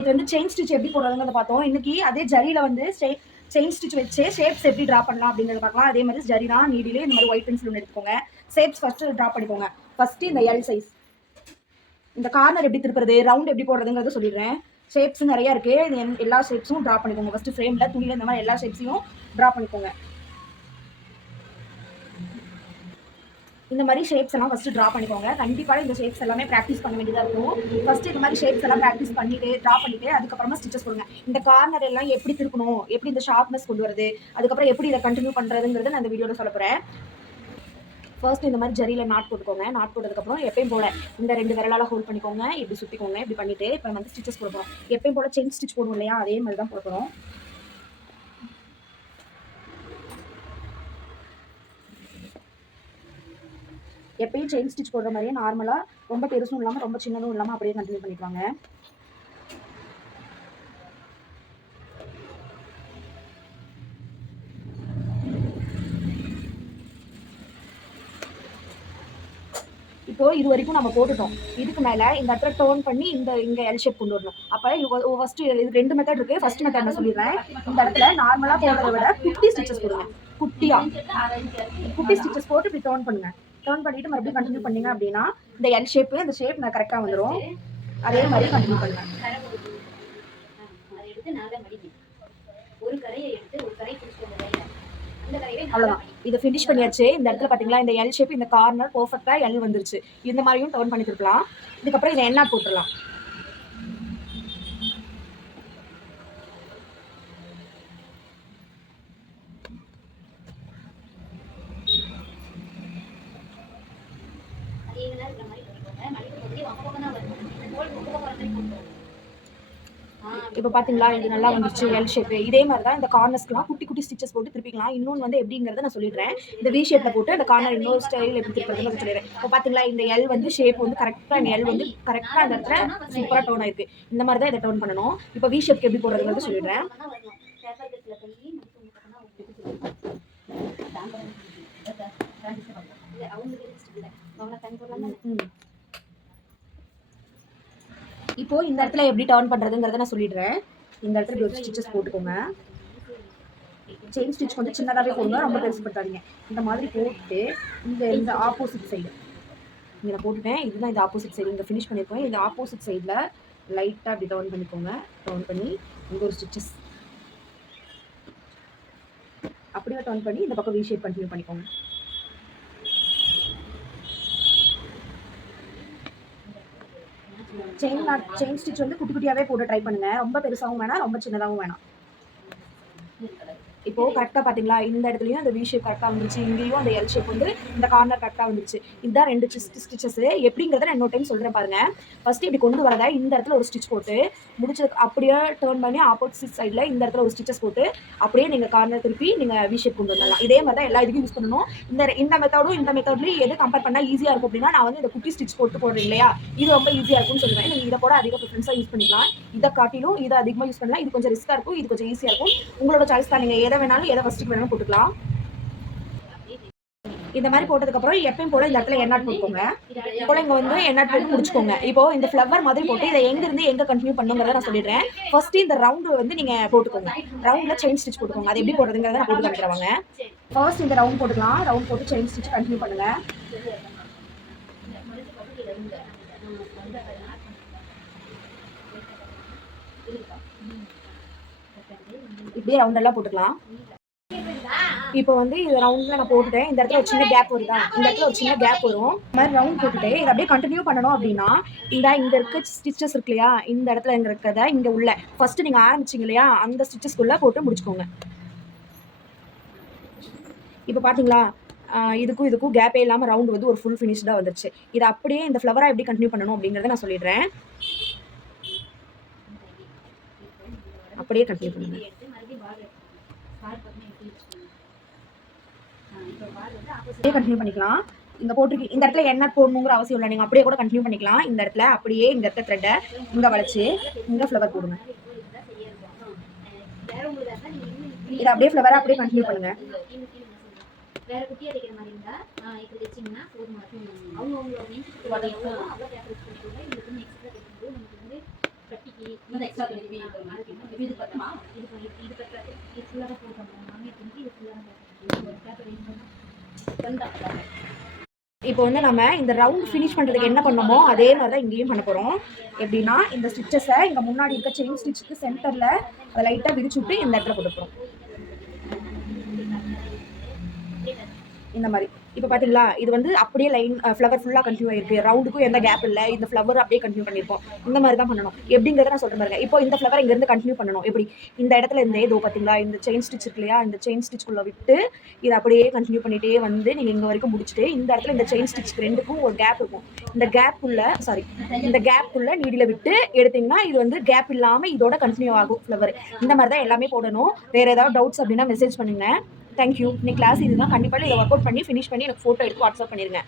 இது வந்து chain stitch எப்படி போடுறதுங்கிறத பார்த்தோம். இன்னைக்கு அதே ஜரியில வந்து செயின் ஸ்டிச் வச்சு ஷேப்ஸ் எப்படி ட்ரா பண்ணலாம் அப்படிங்கிறத பார்க்கலாம். அதே மாதிரி ஜரி தான் நீடிலே இந்த மாதிரி ஒயிட் பென்சில் ஒன்று எடுத்துக்கோங்க. ஷேப்ஸ் ஃபர்ஸ்ட் ட்ரா பண்ணிக்கோங்க. ஃபர்ஸ்ட் இந்த எல் சைஸ், இந்த கார்னர் எப்படி திருப்புறது, ரவுண்ட் எப்படி போடுறதுங்கிறத சொல்லிடுறேன். ஷேப்ஸ் நிறைய இருக்கு. எல்லா ஷேப்ஸும் ட்ரா பண்ணிக்கோங்க. ஃபர்ஸ்ட் ஃப்ரேம்ல துணியில இந்த மாதிரி எல்லா ஷேப்ஸையும் ட்ரா பண்ணிக்கோங்க. இந்த மாதிரி ஷேப்ஸ் எல்லாம் ஃபர்ஸ்ட் ட்ரா பண்ணிக்கோங்க. கண்டிப்பாக இந்த ஷேப்ஸ் எல்லாமே ப்ராக்டிஸ் பண்ண வேண்டியதாக இருக்கும். ஃபர்ஸ்ட் இந்த மாதிரி ஷேப்ஸ் எல்லாம் ப்ராக்டிஸ் பண்ணிட்டு ட்ரா பண்ணிட்டு அதுக்கப்புறமா ஸ்டிச்சஸ் போடுங்க. இந்த கார்னர் எல்லாம் எப்படி திருக்கணும், எப்படி இந்த ஷார்ப்னஸ் கொண்டு வருது, அதுக்கப்புறம் எப்படி இதை கண்டினியூ பண்ணுறதுங்கிறது நான் இந்த வீடியோவில் சொல்ல போகிறேன். ஃபர்ஸ்ட் இந்த மாதிரி ஜரியில் நாட் போட்டுக்கோங்க. நாட் போட்டதுக்கப்புறம் எப்பயும் போல இந்த 2 விரலால் ஹோல்ட் பண்ணிக்கோங்க. இப்படி சுற்றிக்கோங்க. இப்படி பண்ணிட்டு இப்போ வந்து ஸ்டிச்சஸ் போட போகிறோம். எப்பயும் போல செயின் ஸ்டிச் போடுவோம் இல்லையா, அதே மாதிரி தான் போட போகிறோம். எப்பயும் செயின் ஸ்டிச் போடுற மாதிரியே நார்மலாக ரொம்ப பெருசும் இல்லாமல் ரொம்ப சின்னதும் இல்லாமல் அப்படியே கண்டினியூ பண்ணிக்குவாங்க. இப்போ இது வரைக்கும் நம்ம போட்டுட்டோம். இதுக்கு மேலே இந்த இடத்துல டர்ன் பண்ணி இங்கே எல் ஷேப் கொண்டு வரணும். அப்போ ஃபர்ஸ்ட் இது 2 மெத்தட் இருக்கு. ஃபர்ஸ்ட் மெத்தட் நான் சொல்லிடுறேன். இந்த இடத்துல நார்மலாக போடுறத விட குட்டி ஸ்டிச்சஸ் போடுங்க. குட்டி ஸ்டிச்சஸ் போட்டு இப்படி டர்ன் பண்ணுங்க. டர்ன் பண்ணிட்டு மறுபடியும் கண்டினியூ பண்ணீங்க அப்படின்னா இந்த எல் ஷேப் இந்த ஷேப் நான் கரெக்டாக வந்துடும். அதே மாதிரி கண்டினியூ பண்ணுங்க. அவ்வளோதான். இதை ஃபினிஷ் பண்ணியாச்சு. இந்த இடத்துல பார்த்தீங்களா இந்த எல் ஷேப் இந்த கார்னர் பர்ஃபெக்டாக எல் வந்துருச்சு. இந்த மாதிரியும் டர்ன் பண்ணி கொடுக்கலாம். இதுக்கப்புறம் இதை என்ன போட்டுடலாம். இப்போ பார்த்தீங்களா இது நல்லா வந்துருச்சு எல் ஷேப். இதே மாதிரி தான் இந்த கார்னர்ஸ்க்குலாம் குட்டி குட்டி ஸ்டிச்சஸ் போட்டு திருப்பிக்கலாம். இன்னொன்று வந்து எப்படிங்கிறத நான் சொல்லிடுறேன். இந்த வி ஷேப்பில் போட்டு அந்த கார்னர் இன்னொரு ஸ்டைல் எப்படி திருப்பறதுன்னு சொல்லிடுறேன். இப்போ பார்த்தீங்களா இந்த எல் வந்து ஷேப் வந்து கரெக்டாக இந்த எல் வந்து கரெக்டாக அந்த இடத்துல சூப்பராக டர்ன் ஆயிருக்கு. இந்த மாதிரி தான் இதை டர்ன் பண்ணணும். இப்போ வி ஷேப்க்கு எப்படி போடுறதுங்கிறது சொல்லிடுறேன். இப்போ இந்த இடத்துல எப்படி டர்ன் பண்றதுங்கிறத நான் சொல்லிடுறேன். இந்த இடத்துல ஒரு ஸ்டிச்சஸ் போட்டுக்கோங்க. செயின் ஸ்டிச் கொஞ்சம் சின்னதாகவே போடுங்க, ரொம்ப பெருசுப்படுத்தாதீங்க. இந்த மாதிரி போட்டு இந்த ஆப்போசிட் சைடு இங்கே நான் போட்டுட்டேன். இதுதான் இந்த ஆப்போசிட் சைடு இங்கே ஃபினிஷ் பண்ணியிருக்கோம். இந்த ஆப்போசிட் சைடில் லைட்டாக அப்படி டர்ன் பண்ணிக்கோங்க. டர்ன் பண்ணி இங்கே ஒரு ஸ்டிச்சஸ் அப்படியே டர்ன் பண்ணி இந்த பக்கம் வி ஷேப் கண்டினியூ பண்ணிக்கோங்க. செயின் ஸ்டிச் வந்து குட்டி குட்டியாகவே போட்டு ட்ரை பண்ணுங்க. ரொம்ப பெருசாகவும் வேணாம், ரொம்ப சின்னதாகவும் வேணாம். இப்போ கரெக்டாக பார்த்தீங்களா இந்த இடத்துலையும் அந்த வி ஷேப் கரெக்டாக வந்துருச்சு. இங்கேயும் அந்த எல் ஷேப் வந்து இந்த கார்னர் கரெக்டாக வந்துருச்சு. இதுதான் 2 ஸ்டிச்சஸ். எப்படிங்கிறத நான் இன்னொரு டைம் சொல்கிறேன் பாருங்க. ஃபர்ஸ்ட் இப்படி கொண்டு வரதை இந்த இடத்துல ஒரு ஸ்டிச் போட்டு முடிச்சதுக்கு அப்படியே டர்ன் பண்ணி ஆப்போசிட் சைடில் இந்த இடத்துல ஒரு ஸ்டிச்சஸ் போட்டு அப்படியே நீங்கள் கார்னர் திருப்பி நீங்கள் வி ஷேப் கொண்டு வரலாம். இதே மாதிரி தான் எல்லா இதுக்கும் யூஸ் பண்ணணும். இந்த மெத்தடும் இந்த மெத்தட்லையும் எது கம்பேர் பண்ணால் ஈஸியாக இருக்கும் அப்படின்னா நான் வந்து இந்த குட்டி ஸ்டிச் போட்டு போடுறேன் இல்லையா, இது ரொம்ப ஈஸியாக இருக்கும்னு சொல்லுவேன். நீங்கள் இதை கூட அதிக ப்ரிஃபரன்ஸாக யூஸ் பண்ணிக்கலாம். இதை காட்டிலும் இதை அதிகமாக யூஸ் பண்ணலாம். இது கொஞ்சம் ரிஸ்க்காக இருக்கும், இது கொஞ்சம் ஈஸியாக இருக்கும். உங்களோட சாய்ஸ் தான். நீங்கள் எதை வேணாலும் எதை ஃபர்ஸ்ட் வேணாலும் போட்டுக்கலாம். இந்த மாதிரி போட்டதுக்கப்புறம் எப்பயும் போல இந்த இடத்துல எண்ணாட் போட்டுக்கோங்க. போல இங்கே வந்து எண்ணாட் போட்டு முடிச்சுக்கோங்க. இப்போ இந்த ஃப்ளவர் மாதிரி போட்டு இதை எங்கேருந்து எங்கே கண்டினியூ பண்ணுங்கிறத நான் சொல்லிடுறேன். ஃபர்ஸ்ட் இந்த ரவுண்டு வந்து நீங்கள் போட்டுக்கோங்க. ரவுண்டில் செயின் ஸ்டிச் போட்டுக்கோங்க. அது எப்படி போடுறதுங்கிறத நான் போட்டு காமிக்கிறவாங்க. ஃபர்ஸ்ட் இந்த ரவுண்ட் போட்டுக்கலாம். ரவுண்ட் போட்டு செயின் ஸ்டிச் கண்டினியூ பண்ணுங்க. இப்படியே ரவுண்டெல்லாம் போட்டுக்கலாம். இப்போ வந்து இந்த ரவுண்டில் நான் போட்டுட்டேன். இந்த இடத்துல ஒரு சின்ன கேப் வருதா, இந்த இடத்துல ஒரு சின்ன கேப் வரும். இந்த மாதிரி ரவுண்ட் போட்டுட்டு இதை அப்படியே கண்டினியூ பண்ணணும் அப்படின்னா இங்கே இருக்க ஸ்டிச்சஸ் இருக்கு இல்லையா, இந்த இடத்துல இங்கே இருக்கிறத இங்கே உள்ள ஃபர்ஸ்ட் நீங்கள் ஆரம்பிச்சிங்க இல்லையா அந்த ஸ்டிச்சஸ்க்குள்ளே போட்டு முடிச்சுக்கோங்க. இப்போ பார்த்தீங்களா இதுக்கும் கேப்பே இல்லாமல் ரவுண்ட் வந்து ஒரு ஃபுல் ஃபினிஷ்டாக வந்துருச்சு. இதை அப்படியே இந்த ஃப்ளவராக எப்படி கண்டினியூ பண்ணணும் அப்படிங்கிறத நான் சொல்லிடுறேன். அப்படியே கண்டினியூ பண்ணுங்க. அப்படியே கண்டினியூ பண்ணிக்கலாம். இந்த போட்டிருக்கு இந்த இடத்துல என்ன போடணுங்கிற அவசியம் இல்லை. நீங்கள் அப்படியே கூட கண்டினியூ பண்ணிக்கலாம். இந்த இடத்துல அப்படியே இந்த இடத்துல த்ரெட்டை இங்கே வளைச்சு இங்கே ஃப்ளவர் போடுங்க. இதை அப்படியே ஃப்ளவரை அப்படியே கண்டினியூ பண்ணுங்க. வேற குட்டி அடிக்கிற மாதிரி இருந்தா இப்படி வச்சீங்கன்னா போதுமா இருக்கும். அவங்க அவங்களோட நெஞ்சுக்கு அவ்வளோ பேப்பர் கொடுத்துருக்கோம். இதுக்கு எக்ஸ்ட்ரா தைக்கும்போது நமக்கு வந்து கட்டி இந்த எக்ஸ்ட்ரா துணி இருக்கிற மாதிரி இப்போ இது பத்துமா இது பத்தாது. இது ஃபுல்லாக தான் போட்டோம். மாமியார் துணிக்கு இது ஃபுல்லாக தான் போட்டோம். ஒரு பேப்பர் வெயிட் பண்ணோம். தந்தா இப்போ வந்து நம்ம இந்த ரவுண்ட் ஃபினிஷ் பண்ணுறதுக்கு என்ன பண்ணோமோ அதே மாதிரி தான் இங்கேயும் பண்ண போகிறோம். எப்படின்னா இந்த ஸ்டிச்சஸை இங்கே முன்னாடி இருக்க செயின் ஸ்டிச்சுக்கு சென்டரில் அதை லைட்டாக விரிச்சு விட்டு இந்த இடத்துல கொடுப்போம். இந்த மாதிரி இப்போ பார்த்தீங்களா, இது வந்து அப்படியே லைன் ஃப்ளவர் ஃபுல்லாக கண்டினியூ ஆயிருக்கு. ரவுண்டுக்கும் எந்த கேப் இல்லை. இந்த ஃப்ளவர் அப்படியே கண்டினியூ பண்ணியிருப்போம். இந்த மாதிரி தான் பண்ணணும். எப்படிங்கிறத நான் சொல்கிறேன் பாருங்க. இப்போ இந்த ஃப்ளவர் இங்கேருந்து கண்டினியூ பண்ணணும். எப்படி இந்த இடத்துல இருந்தே இதோ பார்த்தீங்களா, இந்த செயின் ஸ்டிச் இருக்கு இல்லையா, இந்த செயின் ஸ்டிச்சுக்குள்ளே விட்டு இதை அப்படியே கண்டினியூ பண்ணிகிட்டே வந்து நீங்கள் இங்கே வரைக்கும் முடிச்சுட்டு இந்த இடத்துல இந்த செயின் ஸ்டிச்சுக்கு ரெண்டுக்கும் ஒரு கேப் இருக்கும். இந்த கேப்புக்குள்ளே நீடியில் விட்டு எடுத்திங்கன்னா இது வந்து கேப் இல்லாமல் இதோட கண்டினியூ ஆகும் ஃப்ளவர். இந்த மாதிரி தான் எல்லாமே போடணும். வேறு ஏதாவது டவுட்ஸ் அப்படின்னா மெசேஜ் பண்ணுங்க. தேங்க்யூ. இன்னைக்கு கிளாஸ் இதுதான். கண்டிப்பாக இதை ஒர்க் அவுட் பண்ணி ஃபினிஷ் பண்ணி எனக்கு ஃபோட்டோ எடுத்து வாட்ஸ்அப் பண்ணிடுங்க.